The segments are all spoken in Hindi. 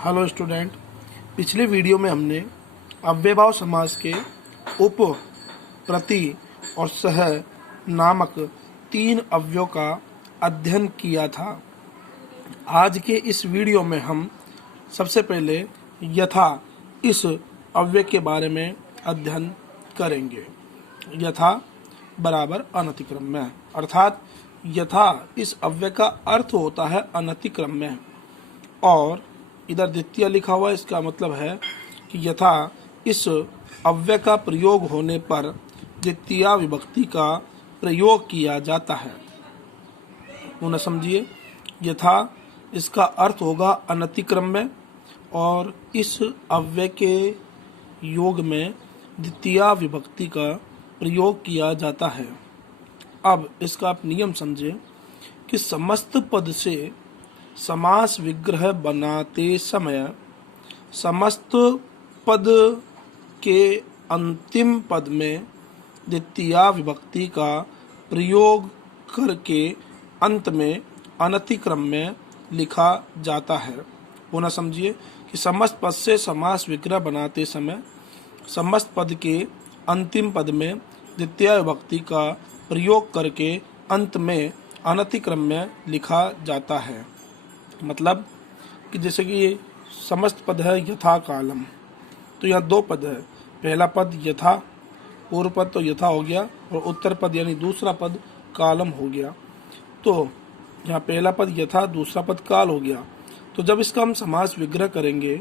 हेलो स्टूडेंट, पिछले वीडियो में हमने अव्ययभाव समास के उप, प्रति और सह नामक 3 अवयवों का अध्ययन किया था। आज के इस वीडियो में हम सबसे पहले यथा इस अव्यय के बारे में अध्ययन करेंगे। यथा बराबर अनतिक्रम्य, अर्थात यथा इस अव्यय का अर्थ होता है अनतिक्रम्य, और इधर द्वितीय लिखा हुआ है, इसका मतलब है कि यथा इस अव्यय का प्रयोग होने पर द्वितीय विभक्ति का प्रयोग किया जाता है। पुनः समझिए, यथा इसका अर्थ होगा अनतिक्रम्य और इस अव्यय के योग में द्वितीय विभक्ति का प्रयोग किया जाता है। अब इसका आप नियम समझे कि समस्त पद से समास विग्रह बनाते समय समस्त पद के अंतिम पद में द्वितीय विभक्ति का प्रयोग करके अंत में अनतिक्रम्य लिखा जाता है। पुनः समझिए कि समस्त पद से समास विग्रह बनाते समय समस्त पद के अंतिम पद में द्वितीय विभक्ति का प्रयोग करके अंत में अनतिक्रम्य लिखा जाता है। मतलब कि जैसे कि ये समस्त पद है यथा कालम, तो यहाँ 2 पद है। पहला पद यथा, पूर्व पद तो यथा हो गया, और उत्तर पद यानी दूसरा पद कालम हो गया। तो यहाँ पहला पद यथा, दूसरा पद काल हो गया। तो जब इसका हम समास विग्रह करेंगे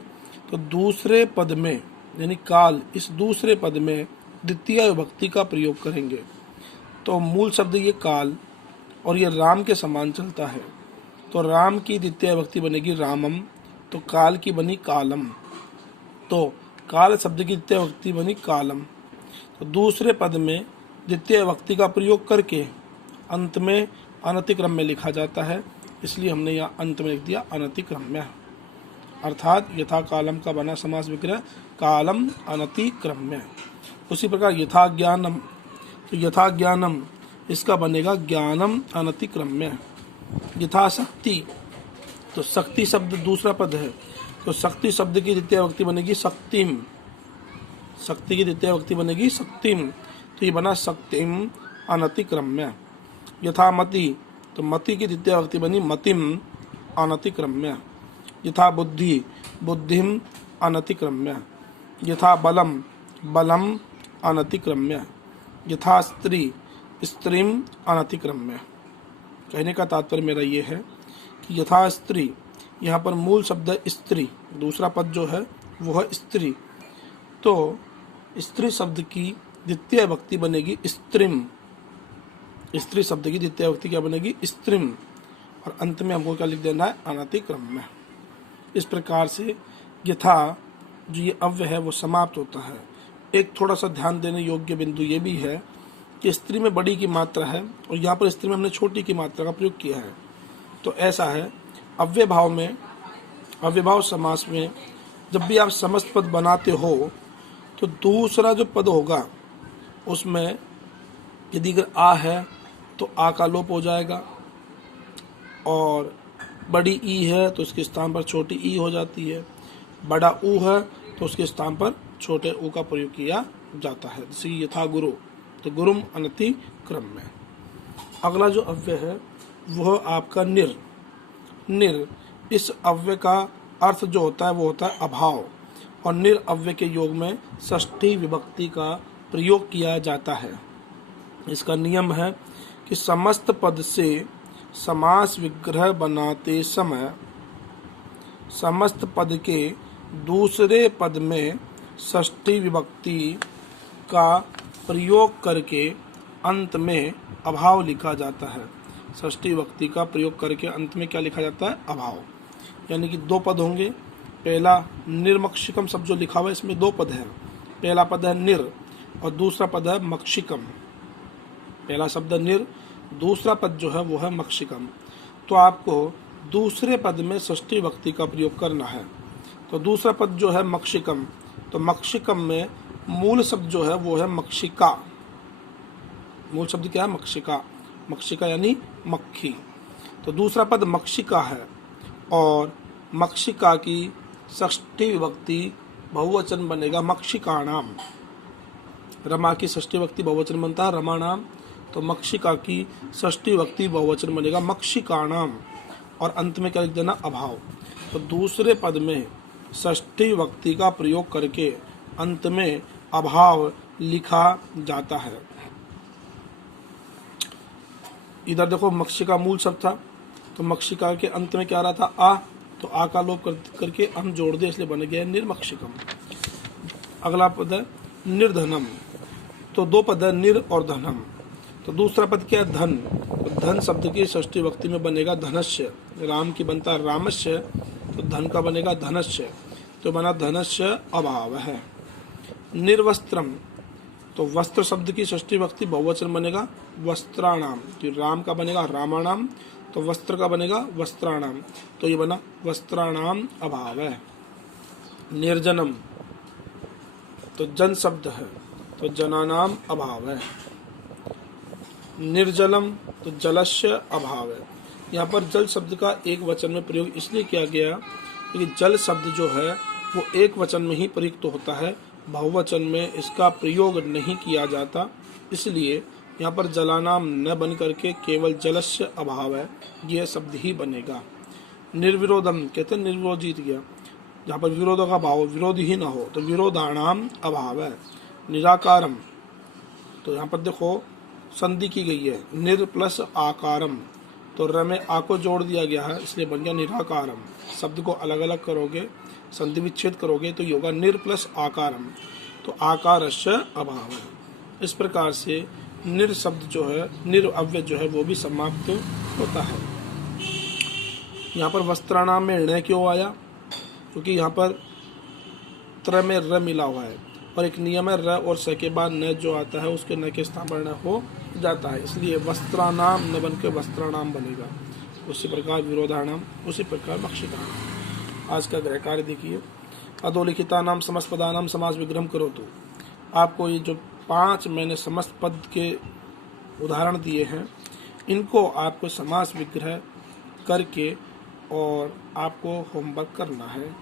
तो दूसरे पद में यानी काल, इस दूसरे पद में द्वितीय विभक्ति का प्रयोग करेंगे। तो मूल शब्द ये काल, और ये राम के समान चलता है। तो राम की द्वितीय विभक्ति बनेगी रामम, तो काल की बनी कालम, तो काल शब्द की द्वितीय विभक्ति बनी कालम। तो दूसरे पद में द्वितीय विभक्ति का प्रयोग करके अंत में अनतिक्रम्य लिखा जाता है, इसलिए हमने यहाँ अंत में लिख दिया अनतिक्रम्य। अर्थात यथा कालम का बना समास विग्रह कालम अनतिक्रम्य। उसी प्रकार यथा ज्ञानम, तो यथा ज्ञानम इसका बनेगा ज्ञानम अनतिक्रम्य। यथा शक्ति, तो शक्ति शब्द दूसरा पद है, तो शक्ति शब्द की द्वितीय विभक्ति बनेगी शक्तिम, शक्ति की द्वितीय विभक्ति बनेगी शक्तिम, तो ये बना शक्तिम अनतिक्रम्य। यथा मति, तो मति की द्वितीय विभक्ति बनी मतिम अनतिक्रम्य। यथा बुद्धि, बुद्धिम अनतिक्रम्य। यथा बलम, बलम अनतिक्रम्य। यथा स्त्री, स्त्रीम अनतिक्रम्य। कहने का तात्पर्य मेरा ये है कि यथा स्त्री, यहाँ पर मूल शब्द है स्त्री, दूसरा पद जो है वो है स्त्री, तो स्त्री शब्द की द्वितीय विभक्ति बनेगी स्त्रीम, स्त्री शब्द की द्वितीय विभक्ति क्या बनेगी स्त्रीम, और अंत में हमको क्या लिख देना है अनतिक्रम्य। इस प्रकार से यथा जो ये अव्यय है वो समाप्त होता है। एक थोड़ा सा ध्यान देने योग्य बिंदु ये भी है कि स्त्री में बड़ी की मात्रा है और यहाँ पर स्त्री में हमने छोटी की मात्रा का प्रयोग किया है। तो ऐसा है अव्ययभाव में, अव्ययभाव समास में जब भी आप समस्त पद बनाते हो तो दूसरा जो पद होगा उसमें यदि अगर आ है तो आ का लोप हो जाएगा, और बड़ी ई है तो उसके स्थान पर छोटी ई हो जाती है, बड़ा ऊ है तो उसके स्थान पर छोटे ऊ का प्रयोग किया जाता है। जैसे यथा गुरु, तो गुरुम अनतिक्रम्य। अगला जो अव्यय है वह आपका निर। निर, इस अव्यय का अर्थ जो होता है वो होता है अभाव, और निर अव्यय के योग में षष्ठी विभक्ति का प्रयोग किया जाता है। इसका नियम है कि समस्त पद से समास विग्रह बनाते समय समस्त पद के दूसरे पद में षष्ठी विभक्ति का प्रयोग करके अंत में अभाव लिखा जाता है। षष्ठी विभक्ति का प्रयोग करके अंत में क्या लिखा जाता है अभाव, यानी कि 2 पद होंगे। पहला निर्मक्षिकम शब्द जो लिखा हुआ है इसमें 2 पद है। पहला पद है निर और दूसरा पद है मक्षिकम। पहला शब्द निर, दूसरा पद जो है वो है मक्षिकम। तो आपको दूसरे पद में षष्ठी विभक्ति का प्रयोग करना है। तो दूसरा पद जो है मक्षिकम, तो मक्षिकम में मूल शब्द जो है वो है मक्षिका। मूल शब्द क्या है मक्षिका, मक्षिका यानी मक्खी। तो दूसरा पद मक्षिका है और मक्षिका की षष्ठी विभक्ति बहुवचन बनेगा मक्षिकाणाम। रमा की षष्ठी विभक्ति बहुवचन बनता है रमाणाम, तो मक्षिका की षष्ठी विभक्ति बहुवचन बनेगा मक्षिकाणाम। और अंत में क्या लिख देना, अभाव। तो दूसरे पद में षष्ठी विभक्ति का प्रयोग करके अंत में अभाव लिखा जाता है। इधर देखो मक्षिका मूल शब्द था, तो मक्षिका के अंत में क्या आ रहा था, आ, तो आ का लोप करके हम जोड़ दे, इसलिए बन गया निर्मक्षिकम। अगला पद है निर्धनम, तो दो पद है निर और धनम। तो दूसरा पद क्या है, धन। तो धन शब्द की षष्ठी विभक्ति में बनेगा धनस्य। राम की बनता है रामस्य, तो धन का बनेगा धनस्य, तो बना धनस्य अभाव है। निर्वस्त्रम, तो वस्त्र शब्द की षष्ठी विभक्ति बहुवचन बनेगा वस्त्राणाम। तो राम का बनेगा रामाणाम, तो वस्त्र का बनेगा वस्त्राणाम, तो ये बना वस्त्राणाम अभाव है। निर्जनम, तो जन शब्द है, तो जनानाम अभाव है। निर्जलम, तो जलस्य अभाव है। यहाँ पर जल शब्द का एक वचन में प्रयोग इसलिए किया गया क्योंकि जल शब्द जो है वो एक वचन में ही प्रयुक्त होता है, बहुवचन में इसका प्रयोग नहीं किया जाता, इसलिए यहाँ पर जलानाम न बन करके केवल जलस्य अभाव है, यह शब्द ही बनेगा। निर्विरोधम, कहते हैं निर्विरोध जीत गया, जहाँ पर विरोध का भाव विरोध ही ना हो, तो विरोधाणाम अभाव है। निराकारम, तो यहाँ पर देखो संधि की गई है, निर प्लस आकारम, तो र में आ को जोड़ दिया गया है, इसलिए बन गया निराकारम। शब्द को अलग अलग करोगे, संधि विच्छेद करोगे तो ये होगा निर प्लस आकारम, तो आकारस्य अभाव है। इस प्रकार से निर शब्द जो है, निर अव्यय जो है वो भी समाप्त होता है। यहाँ पर वस्त्राणाम में ण क्यों आया, क्योंकि यहाँ पर त्र में र मिला हुआ है और एक नियम है र और स के बाद न जो आता है उसके न के स्थान पर न हो जाता है, इसलिए वस्त्रानाम न बन के वस्त्राणाम बनेगा। उसी प्रकार विरोधानाम, उसी प्रकार मक्षिकाणाम। आज का गृह कार्य देखिए, अधोलिखिता नाम समस्त पदानाम समास विग्रह करो। तो आपको ये जो 5 मैंने समस्त पद के उदाहरण दिए हैं, इनको आपको समास विग्रह करके और आपको होमवर्क करना है।